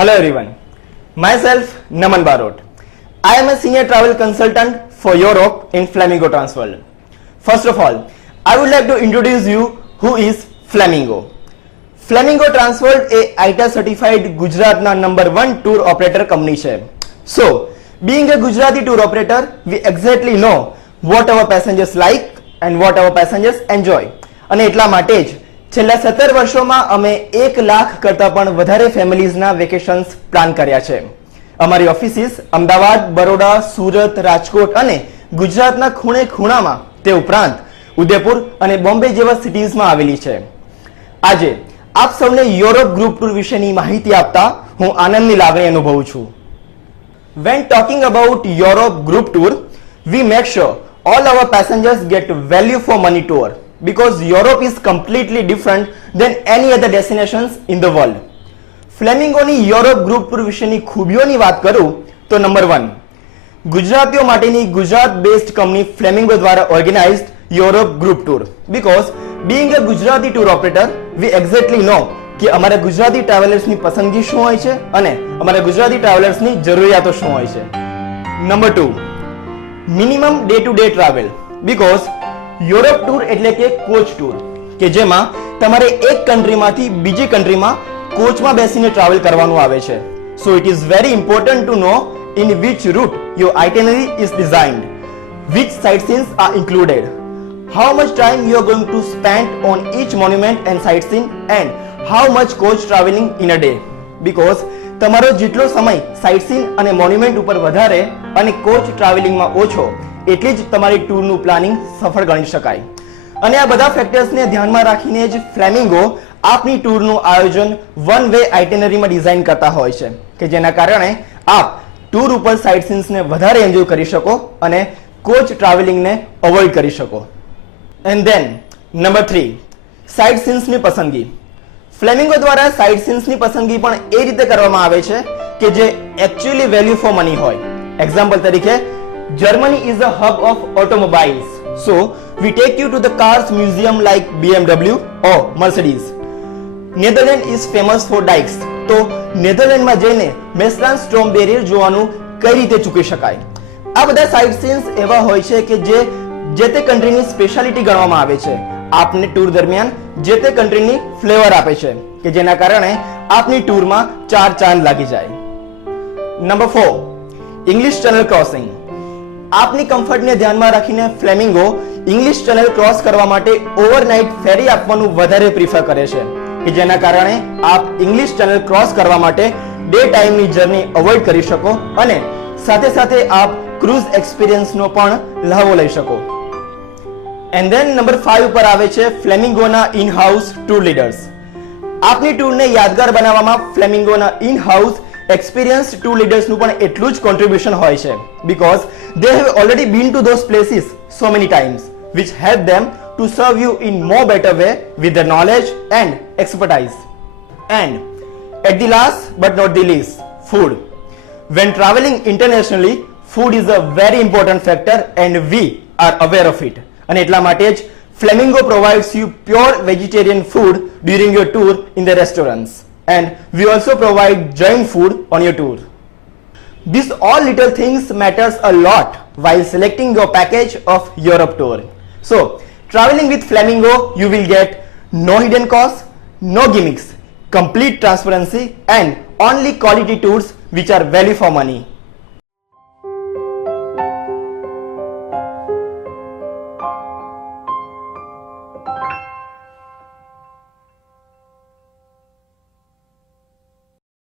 Hello everyone, myself Naman Barot. I am a senior travel consultant for Europe in Flamingo Transworld. First of all, I would like to introduce you who is Flamingo. Flamingo Transworld a ITA certified Gujaratna number 1 tour operator company છે. So, being a Gujarati tour operator, we exactly know what our passengers like and what our passengers enjoy. અને એટલા માટે જ છેલ્લા 17 વર્ષોમાં અમે 1 લાખ કરતા પણ વધારે ફેમિલીઝના વેકેશન્સ પ્લાન કર્યા છે. અમારી ઓફિસીસ અમદાવાદ, બરોડા, સુરત, રાજકોટ અને ગુજરાતના ખૂણે ખૂણામાં તે ઉપરાંત ઉદયપુર અને બોમ્બે જેવા સિટીઝમાં આવેલી છે. આજે આપ સૌને યુરોપ ગ્રુપ ટૂર વિશેની માહિતી આપતા હું આનંદની લાગણી અનુભવું છું. When talking about Europe group tour, we make sure all our passengers get value for money tour because Europe is completely different than any other destinations in the world. ફ્લેમિંગોની Europe group tour વિશેની ખૂબીઓની વાત કરું તો number 1, ગુજરાતીઓ માટેની Gujarat based company Flamingo દ્વારા organised Europe group tour because being a Gujarati tour operator we exactly know કે અમારા ગુજરાતી ટ્રાવેલર્સની પસંદગી શું હોય છે અને અમારા ગુજરાતી ટ્રાવેલર્સની જરૂરિયાતો શું હોય છે. Number 2, minimum day to day travel because Europe tour એટલે કે કોચ ટૂર કે જેમાં તમારે એક કન્ટ્રીમાંથી બીજી કન્ટ્રીમાં કોચમાં બેસીને ટ્રાવેલ કરવાનું આવે છે. So it is very important to know in which route your itinerary is designed, which sightseeing are included, how much time you are going to spend on each monument and sightseeing and how much coach traveling in a day because તમારો જેટલો સમય sightseeing અને monument ઉપર વધારે અને coach ટ્રાવેલિંગમાં ઓછો એટલી જ તમારી ટૂરનું પ્લાનિંગ સફળ ગણી શકાય. અને આ બધા ફેક્ટર્સને ધ્યાનમાં રાખીને જ ફ્લેમિંગો આપની ટૂરનું આયોજન વન વે આઇટિનરીમાં ડિઝાઇન કરતા હોય છે કે જેના કારણે આપ ટૂર ઉપર સાઇટસીઇંગ્સને વધારે એન્જોય કરી શકો અને કોચ ટ્રાવેલિંગને અવોઇડ કરી શકો. એન્ડ ધેન નંબર 3, સાઇટસીઇંગ્સની પસંદગી. ફ્લેમિંગો દ્વારા સાઇટસીઇંગ્સની પસંદગી પણ એ રીતે કરવામાં આવે છે કે જે એકચ્યુઅલી વેલ્યુ ફોર મની હોય. એક્ઝામ્પલ તરીકે Germany is a hub of automobiles, so we take you to the cars museum like BMW or Mercedes. Netherland is famous for dykes, તો નેધરલેન્ડમાં જઈને મેસલાન સ્ટ્રોમ બેરિયર જોવાનું કઈ રીતે ચૂકી શકાય. આ બધા સાઇટસીઇંગ્સ એવા હોય છે કે જે તે કન્ટ્રીની સ્પેશિયાલિટી ગણવામાં આવે છે, આપને ટૂર દરમિયાન જે તે કન્ટ્રીની ફ્લેવર આપે છે કે જેના કારણે આપની ટૂરમાં 4 ચાંદ લાગી જાય. Number 4, English channel crossing. આપની કમ્ફર્ટને ધ્યાનમાં રાખીને ફ્લેમિંગો ઇંગ્લિશ ચેનલ ક્રોસ કરવા માટે ઓવરનાઇટ ફેરી આપવાનું વધારે પ્રિફર કરે છે કે જેના કારણે આપ ઇંગ્લિશ ચેનલ ક્રોસ કરવા માટે ડે ટાઈમની જર્ની અવોઇડ કરી શકો અને સાથે સાથે આપ ક્રૂઝ એક્સપિરિયન્સનો પણ લહાવો લઈ શકો. એન્ડ ધેન નંબર 5 ઉપર આવે છે ફ્લેમિંગોના ઇન હાઉસ ટૂર લીડર્સ. આપની ટૂરને યાદગાર બનાવવામાં ફ્લેમિંગોના ઇન હાઉસ એક્સપિરિયન્સ ટૂર લીડર્સનું પણ એટલું જ કોન્ટ્રીબ્યુશન હોય છે because they have already bin two those places so many times which help them to serve you in more better way with their knowledge and expertise. And at the last but not the least, food. When traveling internationally, food is a very important factor and we are aware of it. And એટલા માટે જ Flamingo provides you pure vegetarian food during your tour in the restaurants. And we also provide Jain food on your tour. These all little things matters a lot while selecting your package of Europe tour. So, traveling with Flamingo, you will get no hidden costs, no gimmicks, complete transparency and only quality tours which are value for money.